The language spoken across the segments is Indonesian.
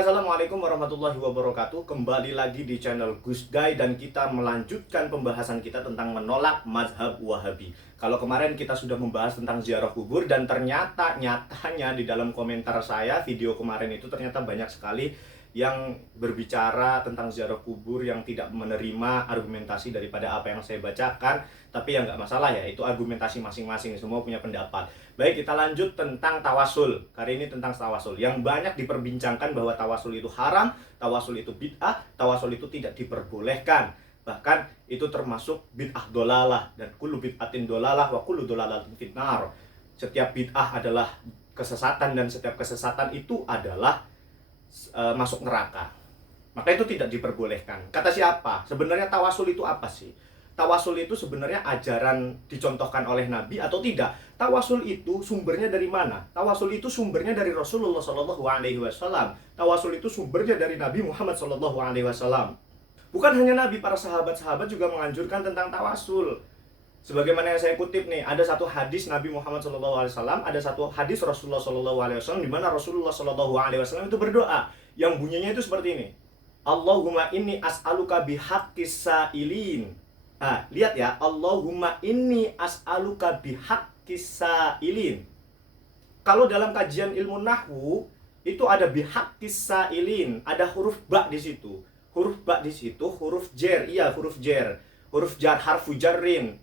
Baik, assalamualaikum warahmatullahi wabarakatuh. Kembali lagi di channel Gus Gai dan kita melanjutkan pembahasan kita tentang menolak mazhab Wahabi. Kalau kemarin kita sudah membahas tentang ziarah kubur dan ternyata nyatanya di dalam komentar saya video kemarin itu ternyata banyak sekali yang berbicara tentang ziarah kubur yang tidak menerima argumentasi daripada apa yang saya bacakan. Tapi ya nggak masalah ya, itu argumentasi masing-masing, semua punya pendapat. Baik, kita lanjut tentang tawasul. Kali ini tentang tawasul yang banyak diperbincangkan bahwa tawasul itu haram, tawasul itu bid'ah, tawasul itu tidak diperbolehkan. Bahkan itu termasuk bid'ah dolalah, dan kullu bid'atin dolalah wa kullu dolalatin finnar. Setiap bid'ah adalah kesesatan dan setiap kesesatan itu adalah masuk neraka. Maka itu tidak diperbolehkan. Kata siapa? Sebenarnya tawasul itu apa sih? Tawasul itu sebenarnya ajaran dicontohkan oleh Nabi atau tidak? Tawasul itu sumbernya dari mana? Tawasul itu sumbernya dari Rasulullah Shallallahu Alaihi Wasallam. Tawasul itu sumbernya dari Nabi Muhammad Shallallahu Alaihi Wasallam. Bukan hanya Nabi, para sahabat-sahabat juga menganjurkan tentang tawasul. Sebagaimana yang saya kutip nih, ada satu hadis Nabi Muhammad SAW, ada satu hadis Rasulullah SAW, di mana Rasulullah SAW itu berdoa, yang bunyinya itu seperti ini. Allahumma inni as'aluka bihaqqis sa'ilin. Nah, lihat ya, Allahumma inni as'aluka bihaqqis sa'ilin. Kalau dalam kajian ilmu nahwu, itu ada bihaqqis sa'ilin, ada huruf ba di situ. Huruf ba di situ huruf jer, iya huruf jer. Huruf jar, harfu jarrin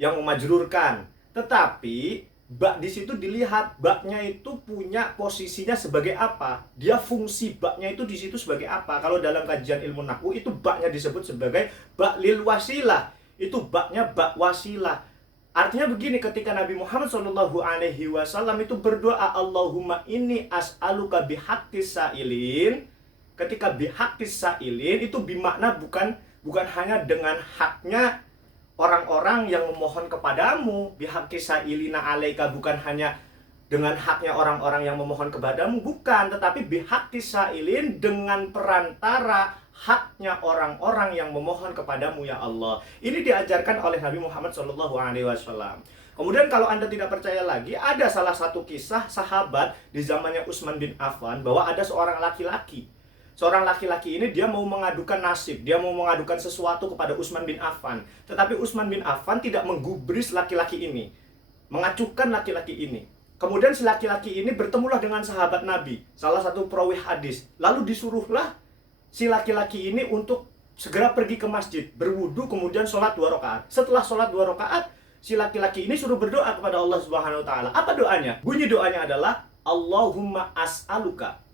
yang memajrurkan. Tetapi bak di situ dilihat baknya itu punya posisinya sebagai apa? Dia fungsi baknya itu di situ sebagai apa? Kalau dalam kajian ilmu nahwu itu baknya disebut sebagai bak lil wasilah. Itu baknya bak wasilah. Artinya begini, ketika Nabi Muhammad SAW itu berdoa Allahumma inni as'aluka bihaqqis sa'ilin. Ketika bihaqqis sa'ilin itu bermakna bukan hanya dengan haknya orang-orang yang memohon kepadamu, bihaqqis sa'ilina alaika, bukan hanya dengan haknya orang-orang yang memohon kepadamu, bukan, tetapi bihaqqis sa'ilin dengan perantara haknya orang-orang yang memohon kepadamu ya Allah. Ini diajarkan oleh Nabi Muhammad SAW. Kemudian kalau Anda tidak percaya lagi, ada salah satu kisah sahabat di zamannya Utsman bin Affan bahwa ada seorang laki-laki. Seorang laki-laki ini dia mau mengadukan nasib, dia mau mengadukan sesuatu kepada Utsman bin Affan. Tetapi Utsman bin Affan tidak menggubris laki-laki ini, mengacuhkan laki-laki ini. Kemudian si laki-laki ini bertemulah dengan sahabat Nabi, salah satu perawi hadis. Lalu disuruhlah si laki-laki ini untuk segera pergi ke masjid, berwudu, kemudian sholat 2 rakaat. Setelah sholat 2 rakaat, si laki-laki ini suruh berdoa kepada Allah Subhanahu Wa Taala. Apa doanya? Bunyi doanya adalah Allahumma as'aluka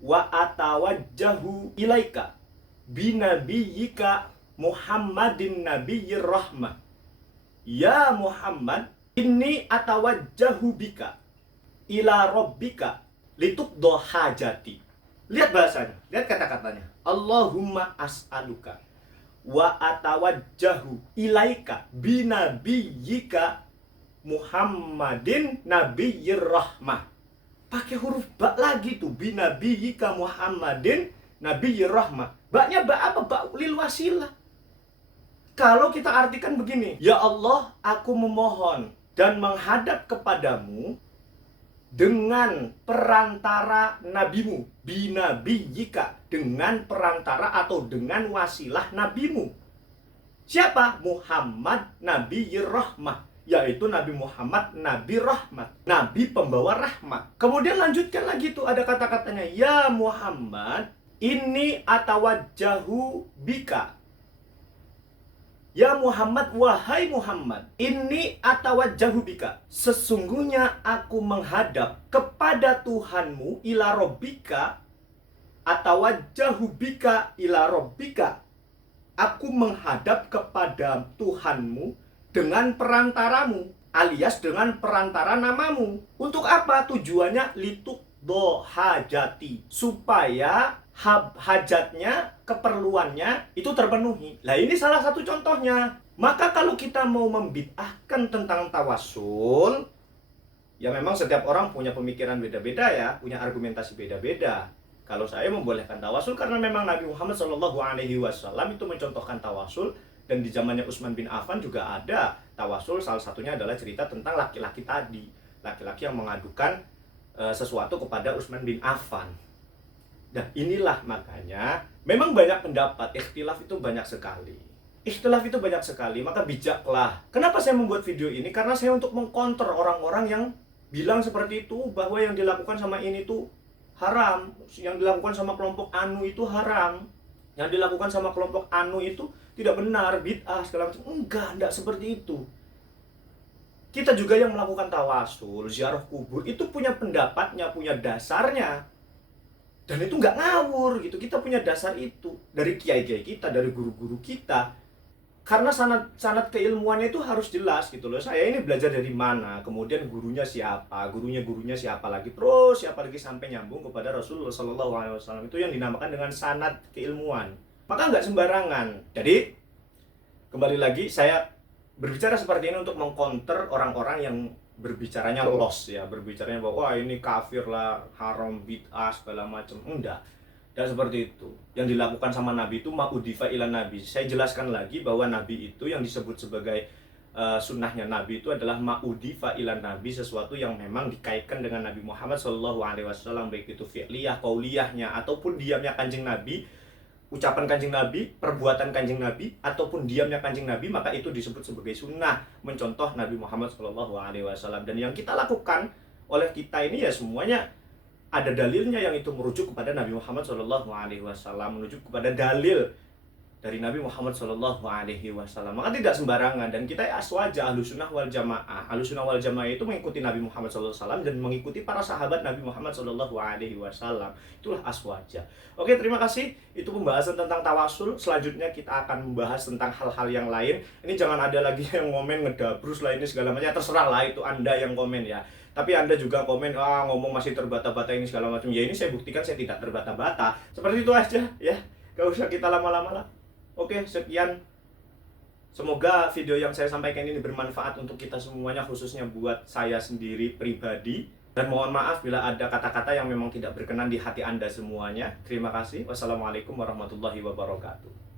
wa atawajjahu ilaika binabiyyika Muhammadin nabiyyir rahmah. Ya Muhammad, inni atawajjahu bika ila rabbika litubdo hajati. Lihat bahasanya, lihat kata-katanya. Allahumma as'aluka wa atawajjahu ilaika binabiyyika Muhammadin nabiyyir rahmah. Pakai huruf ba lagi tuh, binabiyyika Muhammadin nabiyyir rahmah. Baknya ba apa? Ba lil wasilah. Kalau kita artikan begini, ya Allah, aku memohon dan menghadap kepadamu dengan perantara nabimu, binabiyyika, dengan perantara atau dengan wasilah nabimu. Siapa? Muhammad nabiyyir rahmah, yaitu Nabi Muhammad, Nabi Rahmat, Nabi pembawa rahmat. Kemudian lanjutkan lagi tuh, ada kata-katanya, ya Muhammad, inni atawajjahu bika. Ya Muhammad, wahai Muhammad, inni atawajjahu bika. Sesungguhnya aku menghadap kepada Tuhanmu, ila rabbika, atawajjahu bika ila rabbika. Aku menghadap kepada Tuhanmu dengan perantaramu, alias dengan perantara namamu. Untuk apa? Tujuannya litubdo hajati, supaya hajatnya, keperluannya itu terpenuhi. Nah, ini salah satu contohnya. Maka kalau kita mau membid'ahkan tentang tawasul, ya memang setiap orang punya pemikiran beda-beda ya, punya argumentasi beda-beda. Kalau saya membolehkan tawasul karena memang Nabi Muhammad SAW itu mencontohkan tawasul. Dan di zamannya Utsman bin Affan juga ada tawasul, salah satunya adalah cerita tentang laki-laki tadi. Laki-laki yang mengadukan sesuatu kepada Utsman bin Affan. Nah, inilah makanya memang banyak pendapat, ikhtilaf itu banyak sekali. Ikhtilaf itu banyak sekali, maka bijaklah. Kenapa saya membuat video ini? Karena saya untuk mengkonter orang-orang yang bilang seperti itu, bahwa yang dilakukan sama ini tuh haram, yang dilakukan sama kelompok anu itu haram, yang dilakukan sama kelompok anu itu tidak benar, bid'ah segala macam. Enggak seperti itu. Kita juga yang melakukan tawasul, ziarah kubur itu punya pendapatnya, punya dasarnya. Dan itu nggak ngawur gitu. Kita punya dasar itu dari kiai-kiai kita, dari guru-guru kita. Karena sanad keilmuannya itu harus jelas gitu loh. Saya ini belajar dari mana, kemudian gurunya gurunya siapa lagi, terus siapa lagi sampai nyambung kepada Rasulullah SAW. Itu yang dinamakan dengan sanad keilmuan. Maka nggak sembarangan. Jadi kembali lagi saya berbicara seperti ini untuk mengcounter orang-orang yang berbicaranya los ya, berbicaranya bahwa wah ini kafir lah, haram, bid'ah segala macam. Enggak seperti itu. Yang dilakukan sama Nabi itu ma'udifa ila Nabi. Saya jelaskan lagi bahwa Nabi itu yang disebut sebagai sunnahnya Nabi itu adalah ma'udifa ila Nabi, sesuatu yang memang dikaitkan dengan Nabi Muhammad SAW, baik itu fi'liyah, qauliyahnya, ataupun diamnya Kanjeng Nabi, ucapan Kanjeng Nabi, perbuatan Kanjeng Nabi, ataupun diamnya Kanjeng Nabi, maka itu disebut sebagai sunnah, mencontoh Nabi Muhammad SAW. Dan yang kita lakukan oleh kita ini ya semuanya ada dalilnya, yang itu merujuk kepada Nabi Muhammad SAW, merujuk kepada dalil dari Nabi Muhammad SAW. Maka tidak sembarangan, dan kita aswaja ahlussunnah wal jamaah. Ahlussunnah wal jamaah itu mengikuti Nabi Muhammad SAW dan mengikuti para sahabat Nabi Muhammad SAW. Itulah aswaja. Oke, terima kasih. Itu pembahasan tentang tawasul. Selanjutnya kita akan membahas tentang hal-hal yang lain. Ini jangan ada lagi yang komen ngedabrus lah ini segala macam. Terserah lah, itu Anda yang komen ya. Tapi Anda juga komen, ngomong masih terbata-bata ini segala macam. Ya ini saya buktikan saya tidak terbata-bata. Seperti itu aja ya. Gak usah kita lama-lama lah. Oke, sekian. Semoga video yang saya sampaikan ini bermanfaat untuk kita semuanya, khususnya buat saya sendiri pribadi. Dan mohon maaf bila ada kata-kata yang memang tidak berkenan di hati Anda semuanya. Terima kasih. Wassalamualaikum warahmatullahi wabarakatuh.